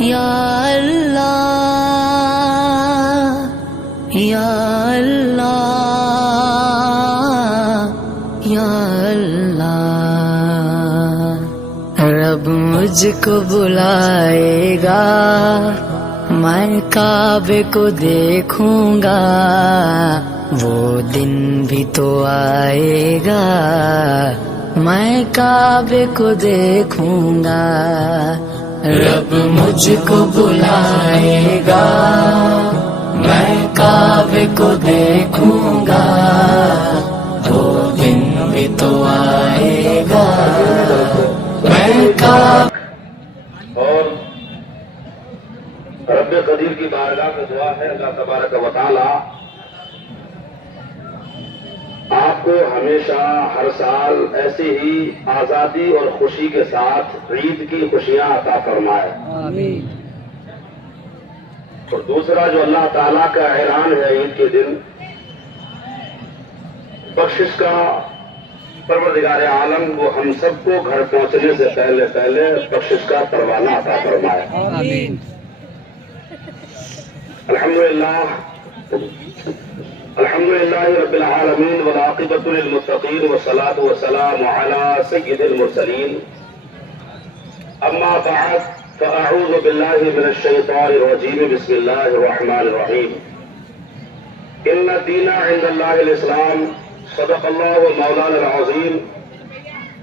یا اللہ یا اللہ یا اللہ، رب مجھ کو بلائے گا، میں کعبے کو دیکھوں گا، وہ دن بھی تو آئے گا، میں کعبے کو دیکھوں گا، رب مجھ کو بلائے گا، میں کعبے کو دیکھوں گا، وہ دن بھی تو آئے گا، میں کعبے۔ اور رب قدیر کی بارگاہ میں دعا ہے اللہ تبارک و تعالی آپ کو ہمیشہ ہر سال ایسی ہی آزادی اور خوشی کے ساتھ عید کی خوشیاں عطا فرمائے۔ آمین۔ اور دوسرا جو اللہ تعالیٰ کا اعلان ہے عید کے دن بخشش کا، پروردگار عالم وہ ہم سب کو گھر پہنچنے سے پہلے پہلے بخشش کا پروانہ عطا فرمائے۔ آمین۔ الحمدللہ رب العالمین والعاقبۃ للمتقین والصلاۃ والسلام علی سید المرسلین، اما بعد فاعوذ باللہ من الشیطان الرجیم، بسم اللہ الرحمن الرحیم، ان الدین عند اللہ الاسلام، صدق اللہ مولانا العظیم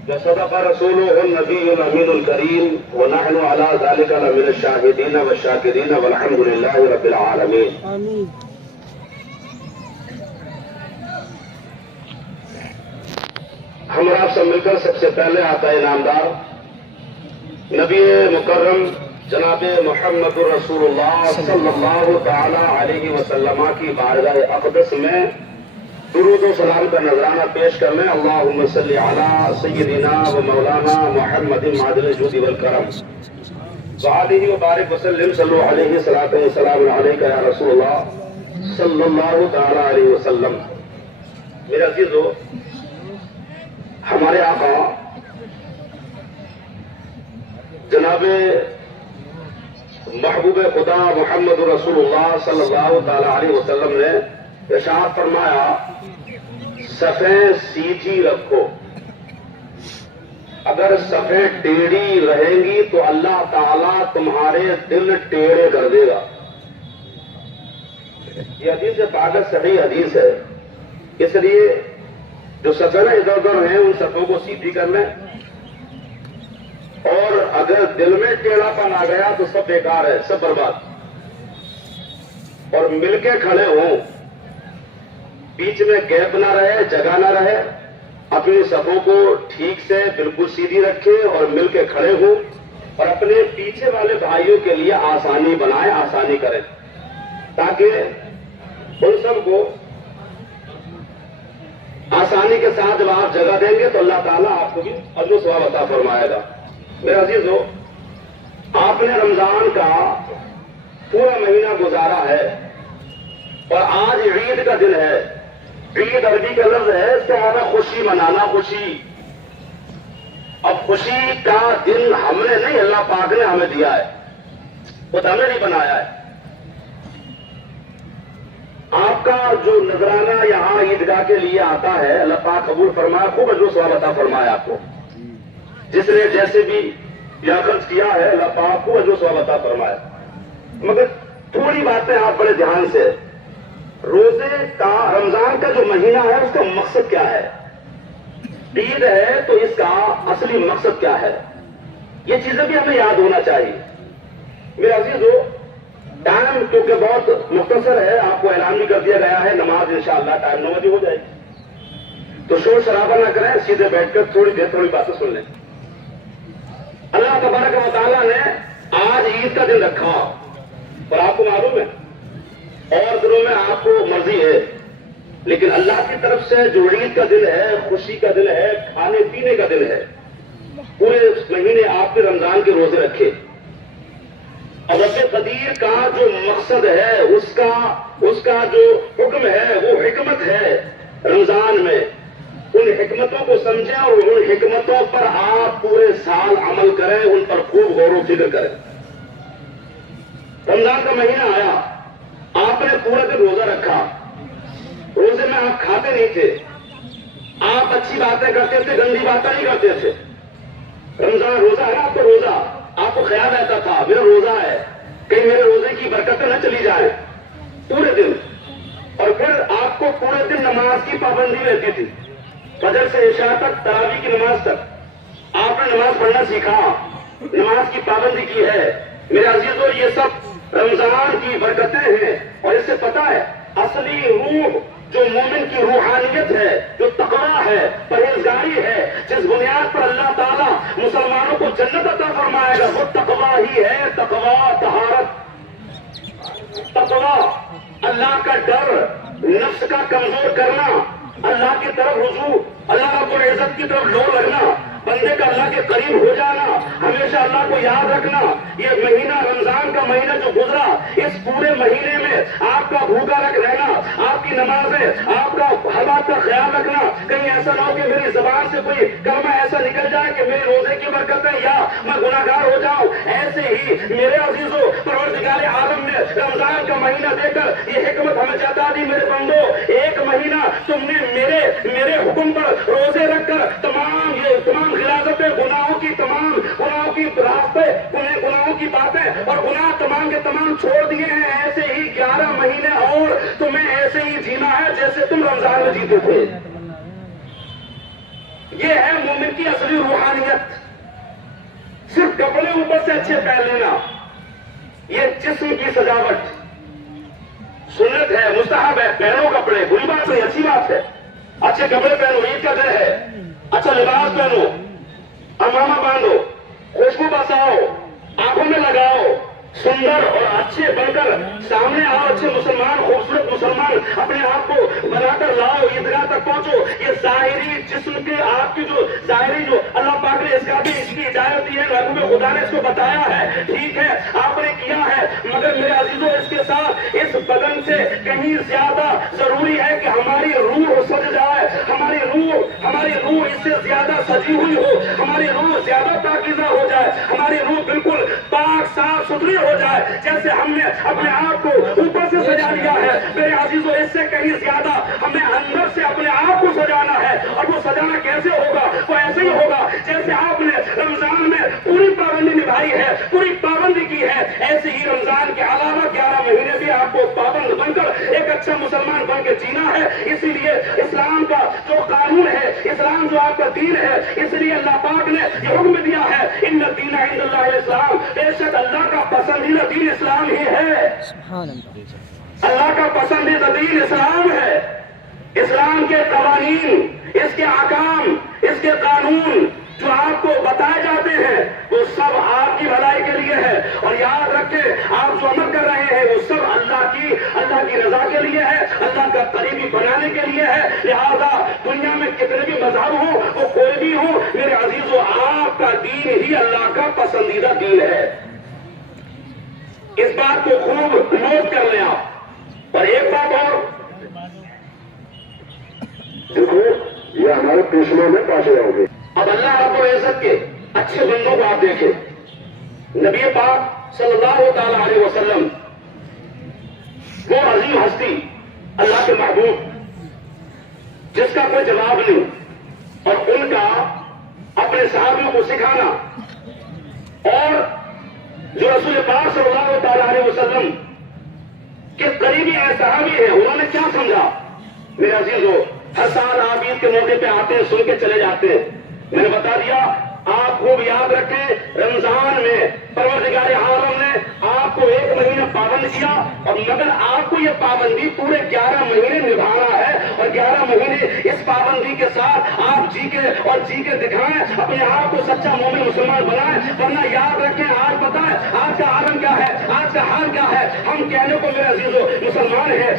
وصدق رسوله النبی الامین الکریم، ونحن علی ذلک لمن الشاہدین والشاکرین والحمد للہ رب العالمین۔ آمین۔ ہم آپ سب مل کر سب سے پہلے آتا ہے نامدار نبی مکرم جناب محمد رسول اللہ صلی اللہ تعالی علیہ وسلم کی بارگاہ اقدس میں درود و سلام کا نذرانہ پیش کرنے، اللہم صلی علی سیدنا و مولانا محمد معدن الجود والکرم وآلہ وبارک وسلم، صلو علیہ الصلاۃ والسلام علیک یا رسول اللہ صلی اللہ تعالی علیہ وسلم۔ میرے عزیزو، ہمارے آقا جناب محبوب خدا محمد رسول اللہ صلی اللہ تعالی علیہ وسلم نے ارشاد فرمایا، صفیں سیدھی رکھو، اگر صفیں ٹیڑھی رہیں گی تو اللہ تعالیٰ تمہارے دل ٹیڑھے کر دے گا۔ یہ حدیث پاک صحیح حدیث ہے، اس لیے جو صفیں ادھر ادھر ہیں ان صفوں کو سیدھی کر لیں، اور اگر دل میں ٹیڑھا پن آ گیا تو سب بیکار ہے، سب برباد۔ اور مل کے کھڑے ہوں، بیچ میں گیپ نہ رہے، جگہ نہ رہے، اپنی صفوں کو ٹھیک سے بالکل سیدھی رکھیں اور مل کے کھڑے ہوں، اور اپنے پیچھے والے بھائیوں کے لیے آسانی بنائیں، آسانی کریں، تاکہ ان سب کو آسانی کے ساتھ جب آپ جگہ دیں گے تو اللہ تعالیٰ آپ کو بھی اجر و ثواب عطا فرمائے گا۔ میرے عزیزو، آپ نے رمضان کا پورا مہینہ گزارا ہے اور آج عید کا دن ہے۔ عید عربی کا لفظ ہے، اس کا معنی خوشی منانا، خوشی۔ اب خوشی کا دن ہم نے نہیں، اللہ پاک نے ہمیں دیا ہے، وہ تو ہمیں نہیں بنایا ہے۔ آپ کا جو نذرانہ یہاں عیدگاہ کے لیے آتا ہے، اللہ پاک قبول فرمائے، خوب اجر و ثواب عطا فرمائے آپ کو۔ جس نے جیسے بھی یہ خرچ کیا ہے، اللہ پاک کو اجر و ثواب عطا فرمائے۔ مگر تھوڑی باتیں آپ بڑے دھیان سے، روزے کا، رمضان کا جو مہینہ ہے اس کا مقصد کیا ہے؟ عید ہے تو اس کا اصلی مقصد کیا ہے؟ یہ چیزیں بھی ہمیں یاد ہونا چاہیے۔ میرے عزیزو، ٹائم کیونکہ بہت مختصر ہے، آپ کو اعلان بھی کر دیا گیا ہے، نماز انشاءاللہ ٹائم 9 بجے ہو جائے گی، تو شور شرابہ نہ کریں، سیدھے بیٹھ کر تھوڑی دیر تھوڑی باتیں سن لیں۔ اللہ تبارک و تعالیٰ نے آج عید کا دن رکھا، اور آپ کو معلوم ہے اور دنوں میں آپ کو مرضی ہے، لیکن اللہ کی طرف سے جو عید کا دن ہے، خوشی کا دن ہے، کھانے پینے کا دن ہے، پورے اس مہینے آپ کے رمضان کے روزے رکھے۔ اور رب قدیر کا جو مقصد ہے، اس کا جو حکم ہے، وہ حکمت ہے رمضان میں، ان حکمتوں کو سمجھیں اور ان حکمتوں پر آپ پورے سال عمل کریں، ان پر خوب غور و فکر کریں۔ رمضان کا مہینہ آیا، آپ نے پورا دن روزہ رکھا، روزے میں آپ کھاتے نہیں تھے، آپ اچھی باتیں کرتے تھے، گندی باتیں نہیں کرتے تھے۔ رمضان روزہ ہے نا آپ کا، روزہ آپ کو خیال رہتا تھا میرا روزہ ہے، کہیں میرے روزے کی برکتیں نہ چلی جائیں پورے دن۔ اور پھر آپ کو پورے دن نماز کی پابندی رہتی تھی، فجر سے عشاء تک، تراویح کی نماز تک آپ نے نماز پڑھنا سیکھا، نماز کی پابندی کی ہے۔ میرے عزیزوں، یہ سب رمضان کی برکتیں ہیں، اور اس سے پتہ ہے اصلی روح جو مومن کی روحانیت ہے، جو تقویٰ ہے، پرہیزگاری ہے، جس بنیاد پر اللہ تعالیٰ مسلمانوں کو جنت عطا فرمائے گا، وہ تقویٰ ہی ہے۔ تقویٰ، طہارت، تقویٰ، اللہ کا ڈر، نفس کا کمزور کرنا، اللہ کی طرف رجوع، اللہ رب العزت کی طرف لو لگنا، بندے کا اللہ کے قریب ہو جانا، ہمیشہ اللہ کو یاد رکھنا۔ یہ مہینہ رمضان کا مہینہ جو گزرا، اس پورے مہینے میں آپ کا بھوکا رہنا، آپ کی نمازیں، آپ کا حالات کا خیال رکھنا، کہیں ایسا نہ ہو کہ میری زبان سے کوئی کلمہ ایسا نکل جائے کہ میرے روزے کی برکتیں یا میں گناہ گار ہو جاؤں۔ ایسے ہی میرے عزیزوں، پروردگار عالم نے رمضان کا مہینہ دے کر یہ حکمت ہمیں جتا دی، میرے بندو ایک مہینہ تم نے میرے حکم پر روزے رکھ کر تمام غلاظتیں، گناہوں کی راستے، گناہوں کی باتیں اور گناہ تمام کے تمام چھوڑ دیے ہیں۔ ایسے ہی 11 مہینے اور تمہیں ایسے ہی جینا ہے جیسے تم رمضان میں جیتے تھے۔ یہ ہے مومن کی اصلی روحانیت۔ صرف کپڑے اوپر سے اچھے پہن لینا یہ جسم کی سجاوٹ، سنت ہے، مستحب ہے، پہنو کپڑے، بری بات نہیں، اچھی بات ہے، اچھے کپڑے پہنو، عید کا دن ہے، اچھا لباس پہنو، امامہ باندھو، خوشبو بساؤ، آنکھوں میں لگاؤ، سندر اور اچھے بن کر سامنے آؤ، اچھے مسلمان، خوبصورت مسلمان اپنے آپ کو بنا کر لاؤ، عیدگاہ تک پہنچو۔ یہ ظاہری جسم کے آپ کی جو ظاہری جو اللہ پاک نے اس کا بھی اس کی اجازت دی ہے، محبوب خدا نے اس کو بتایا ہے، ٹھیک ہے آپ نے کیا ہے، مگر میرے عزیزوں اس کے ساتھ اس بدن سے کہیں زیادہ ضروری ہے کہ ہماری روح سج جائے، ہماری روح اس سے زیادہ سجی ہوئی ہو، ہماری روح زیادہ پاکیزہ ہو جائے، ہماری روح بالکل پاک صاف ستھری ہو جائے، جیسے ہم نے اپنے آپ کو اوپر سے سجا لیا ہے۔ میرے عزیزوں اس سے کہیں زیادہ ہمیں اندر سے اپنے آپ کو سجانا ہے، اور وہ سجانا کیسے ہوگا؟ وہ ایسے ہی ہوگا جیسے آپ نے رمضان میں پوری پابندی نبھائی ہے، پوری پابندی کی ہے، ایسے ہی رمضان کے علاوہ 11 مہینے بھی آپ کو پابند بن کر ایک اچھا مسلمان بن کے جینا ہے۔ اسی لیے اسلام کا جو قانون ہے، اسلام جو آپ کا دین ہے، اس لیے اللہ پاک نے یہ حکم دیا ہے، ان الدین عند اللہ الاسلام، بے شک اللہ کا پسندیدہ دین اسلام ہی ہے، اللہ کا پسندیدہ دین اسلام ہے۔ اسلام کے قوانین، اس کے احکام، اس کے قانون جو آپ کو بتائے جاتے ہیں وہ سب آپ کی بھلائی کے لیے ہے، اور یاد رکھیں آپ جو عمل کر رہے ہیں وہ سب اللہ کی رضا کے لیے ہے، اللہ کا قریبی بنانے کے لیے ہے۔ لہذا دنیا میں کتنے بھی مذہب ہوں، وہ کوئی بھی ہوں، میرے عزیزوں آپ کا دین ہی اللہ کا پسندیدہ دین ہے۔ اس بات کو خوب نوٹ کر لیں آپ۔ اور ایک بات اور دیکھو، یہ ہمارے پیشوا میں پاسے ہوں گے۔ اب اللہ رب العزت کے اچھے بندوں کو آپ دیکھیں، نبی پاک صلی اللہ تعالی علیہ وسلم، وہ عظیم ہستی، اللہ کے محبوب جس کا کوئی جواب نہیں، اور ان کا اپنے صحابیوں کو سکھانا، اور جو رسول پاک صلی اللہ تعالی علیہ وسلم کے قریبی صحابی ہیں، انہوں نے کیا سمجھا؟ میرے عزیزوں ہر سال آپ عید کے موقع پہ آتے ہیں، سن کے چلے جاتے ہیں، میں نے بتا دیا، آپ خوب یاد رکھیں رمضان میں پروردگار عالم نے آپ کو 1 مہینہ پابند کیا، اور مگر آپ کو یہ پابندی پورے 11 مہینے نبھانا ہے، اور 11 مہینے اس پابندی کے ساتھ آپ جی کے دکھائیں، اپنے آپ کو سچا مومن مسلمان بنائیں، ورنہ یاد رکھیں آج پتہ ہے آج کا عالم کیا ہے، آج کا حال کیا ہے۔ ہم کہنے کو میرے عزیزوں مسلمان ہیں،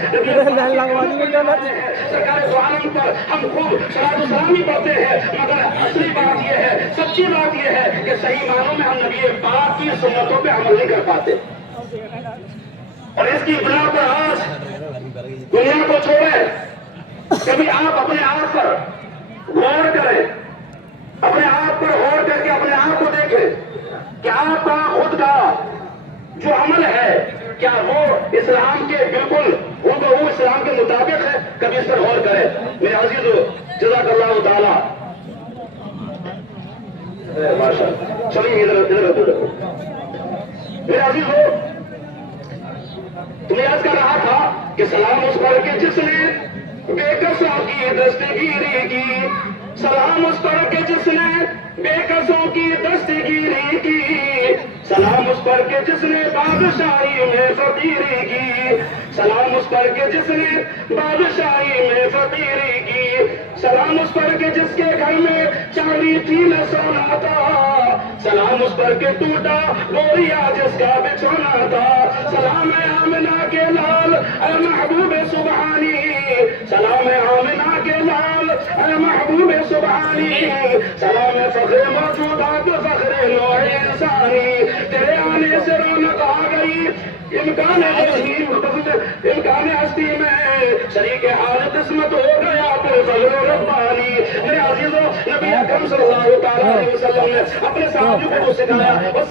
سرکار دو عالم پر ہم خوب صلاۃ و سلامی پڑھتے ہیں، مگر اصلی بات یہ ہے، سچی بات یہ ہے کہ صحیح معنوں میں ہم نبی پاک کی سنتوں پہ عمل نہیں کر پاتے، اور اس کی بنا پر آج دنیا کو چھوڑیں، کبھی آپ اپنے آپ پر غور کریں، اپنے آپ پر غور کر کے اپنے آپ کو دیکھیں کہ آپ کا خود کا جو عمل ہے کیا وہ اسلام کے بالکل ہو اسلام کے مطابق ہے؟ کبھی اس پر غور کرے میرے عزیزو، جزاک اللہ تعالی۔ ماشاء اللہ، چلیے ادھر میرے عزیزو، تمہیں یاد کر رہا تھا کہ سلام اس پر کے جس نے بے کسوں کی دستگیری کی، سلام اس پر کے جس نے بے کسوں کی دستگیری کی، سلام اس پر کے جس نے بادشاہی میں فقیری کی، سلام اس پر کے جس نے بادشاہی میں فقیری کی، سلام اس پر کے جس کے گھر میں چاندی تھی نہ سونا تھا، سلام اس پر کے ٹوٹا بوریا جس کا بچھونا تھا، سلام آمنہ کے لال اے محبوب سبحانی، سلام آمنہ کے لال اے محبوب سبحانی، سلام فخر موجودات فخر نوع انسانی، تیرے آنے سے رونق آ گئی امکان ہستی میں، شریک حال قسمت ہو گیا تو فضل ربانی۔ میرے عزیزو، نبی اکرم صلی اللہ تعالیٰ علیہ وسلم نے اپنے صحابیوں کو سکھایا، اور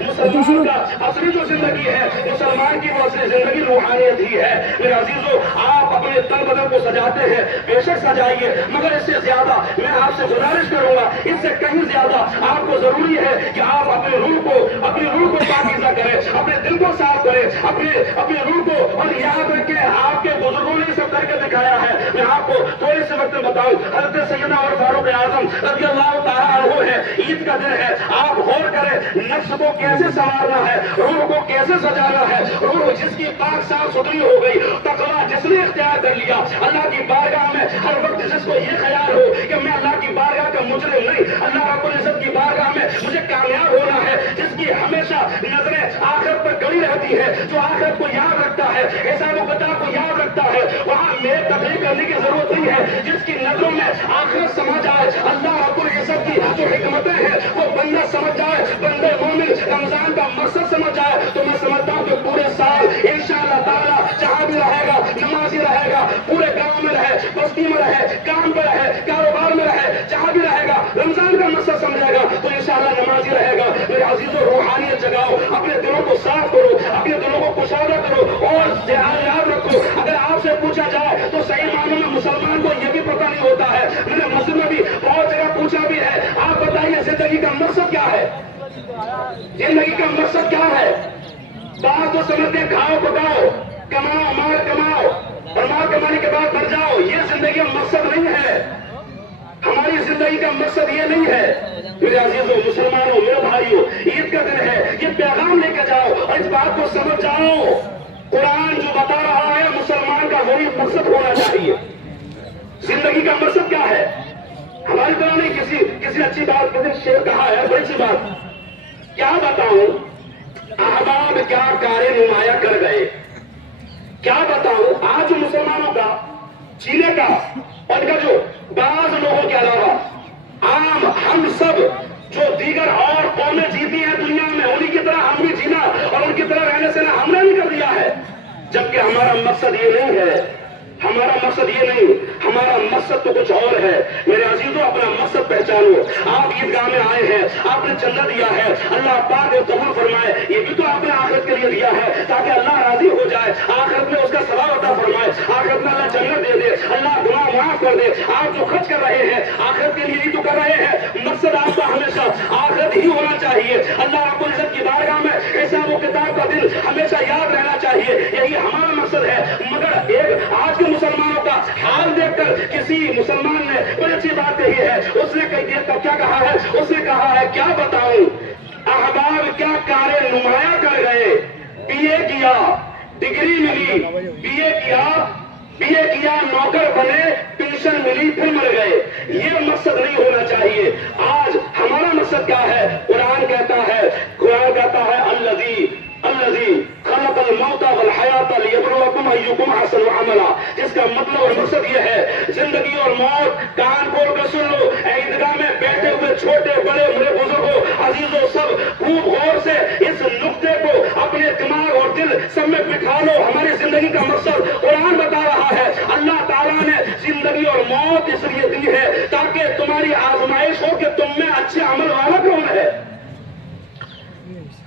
مسلمان کا اصلی جو زندگی ہے، مسلمان کی وہ اصلی زندگی روحانیت ہی ہے۔ میرے عزیزو، آپ اپنے تن بدن کو سجاتے ہیں، بے شک سجائیے، مگر اس سے زیادہ میں آپ سے گزارش کروں گا، اس سے کہیں زیادہ آپ کو ضروری ہے کہ آپ اپنے روح کو پاکیزہ کریں، اپنے دل کو صاف کریں، اپنے روح کو، اور یاد رکھیں آپ کے بزرگوں نے سب کر کے دکھایا ہے۔ میں آپ کو تھوڑے سے وقت میں بتاؤں، حضرت سیدنا اور فاروق اعظم رضی اللہ تعالیٰ عنہ ہے، عید کا دن ہے، آپ غور کریں نفس کو کیسے سنوارنا ہے، روح کو کیسے سجانا ہے۔ روح جس کی پاک صاف ستھری ہو گئی، تقویٰ جس نے اختیار کر لیا، اللہ کی بارگاہ میں ہر وقت جس کو یہ خیال ہو کہ میں اللہ کی بارگاہ کا مجرم نہیں، اللہ رب العزت کی بارگاہ میں مجھے کامیاب ہونا ہے، جس کی ہمیشہ نظریں آخرت پر گڑی رہتی ہے، جو آخرت کو یاد رکھتا ہے، حساب و کتاب کو یاد رکھتا ہے، وہاں میرے تقریر کرنے کی ضرورت نہیں ہے۔ جس کی نظروں میں آخرت سمجھ آئے، اللہ رب العزت کی جو حکمتیں ہیں وہ بندہ سمجھ جائے، بندے مومن رمضان کا مقصد سمجھ جائے، تو میں سمجھتا ہوں کہ پورے سال انشاءاللہ تعالیٰ جہاں بھی رہے گا نمازی رہے گا، پورے گاؤں میں رہے، بستی میں رہے، کام پہ رہے، کاروبار میں رہے، جہاں بھی رہے گا رمضان کا مقصد سمجھے گا تو انشاءاللہ نمازی رہے گا۔ میرے عزیزوں، روحانیت جگاؤ، اپنے دلوں کو صاف کرو، اپنے دلوں کو کشادہ کرو، اور یاد رکھو اگر آپ سے پوچھا جائے تو صحیح معنوں میں مسلمان کو یہ بھی پتہ نہیں ہوتا ہے، میں نے مسجد میں بھی بہت جگہ پوچھا بھی ہے، آپ بتائیے زندگی کا مقصد کیا ہے؟ زندگی کا مقصد کیا ہے؟ بات تو سمجھتے کھاؤ پکاؤ، کماؤ، مال کماؤ، اور مال کمانے کے بعد مر جاؤ، یہ زندگی کا مقصد نہیں ہے۔ ہماری زندگی کا مقصد یہ نہیں ہے۔ میرے عزیزوں، مسلمانوں، میرے بھائیوں، عید کا دن ہے، یہ پیغام لے کے جاؤ اور اس بات کو سمجھ جاؤ، قرآن جو بتا رہا ہے مسلمان کا وہی مقصد ہونا چاہیے۔ زندگی کا مقصد کیا ہے؟ ہماری طرح نہیں، کسی اچھی بات، کسی شعر کہا ہے، بڑی سی بات کیا بتاؤں، احباب کیا کارے نمایاں کر گئے، کیا بتاؤں آج مسلمانوں کا جینے کا، اور ان کا جو بعض لوگوں کے علاوہ عام ہم سب جو دیگر اور قومیں جیتی ہیں دنیا میں، انہی کی طرح ہم بھی جینا اور ان کی طرح رہنے سے ہم نے بھی کر دیا ہے، جبکہ ہمارا مقصد یہ نہیں ہے، ہمارا مقصد یہ نہیں، ہمارا مقصد تو کچھ اور ہے۔ میرے عزیزوں، اپنا مقصد پہچانو۔ آپ عیدگاہ میں آئے ہیں، آپ نے چندہ دیا ہے، اللہ پاک کو قبول فرمائے، یہ بھی تو آپ نے آخرت کے لیے دیا ہے تاکہ اللہ راضی ہو جائے، آخرت میں اس کا ثواب عطا فرمائے، آخرت میں اللہ جنت دے دے، اللہ گناہ معاف کر دے۔ آپ جو خرچ کر رہے ہیں آخرت کے لیے ہی تو کر رہے ہیں، مقصد آپ کا ہمیشہ آخرت ہی ہونا چاہیے، اللہ رب العزت کی بارگاہ میں حساب و کتاب کا دن ہمیشہ یاد رہنا چاہیے، یہی ہمارا مقصد ہے۔ مگر ایک آج کے مسلمانوں کا حال دیکھ کر کسی مسلمان نے بڑی اچھی بات کہی ہے، اس نے کئی دیر تک کیا کہا ہے، اس نے کہا ہے کیا بتاؤں احباب کیا کارے نمایاں کر گئے، بی اے کیا ڈگری ملی، بی اے کیا نوکر بنے، پینشن ملی پھر مر گئے، یہ مقصد نہیں ہونا چاہیے۔ آج ہمارا مقصد کیا ہے؟ قرآن کہتا ہے الذی خلق الموت والحیات لیبلوکم ایکم احسن عملا، جس کا مطلب اور مقصد یہ ہے زندگی اور موت، کان کھول کر سن لو، عیدگاہ میں بیٹھے ہوئے چھوٹے بڑے میرے بزرگوں عزیزوں سب خوب غور سے اس نقطے کو اپنے دماغ اور دل سب میں بٹھا لو۔ ہماری زندگی کا مقصد قرآن بتا رہا ہے، اللہ تعالیٰ نے زندگی اور موت اس لیے دی ہے تاکہ تمہاری آزمائش ہو کہ تم میں اچھے عمل والا کون ہے۔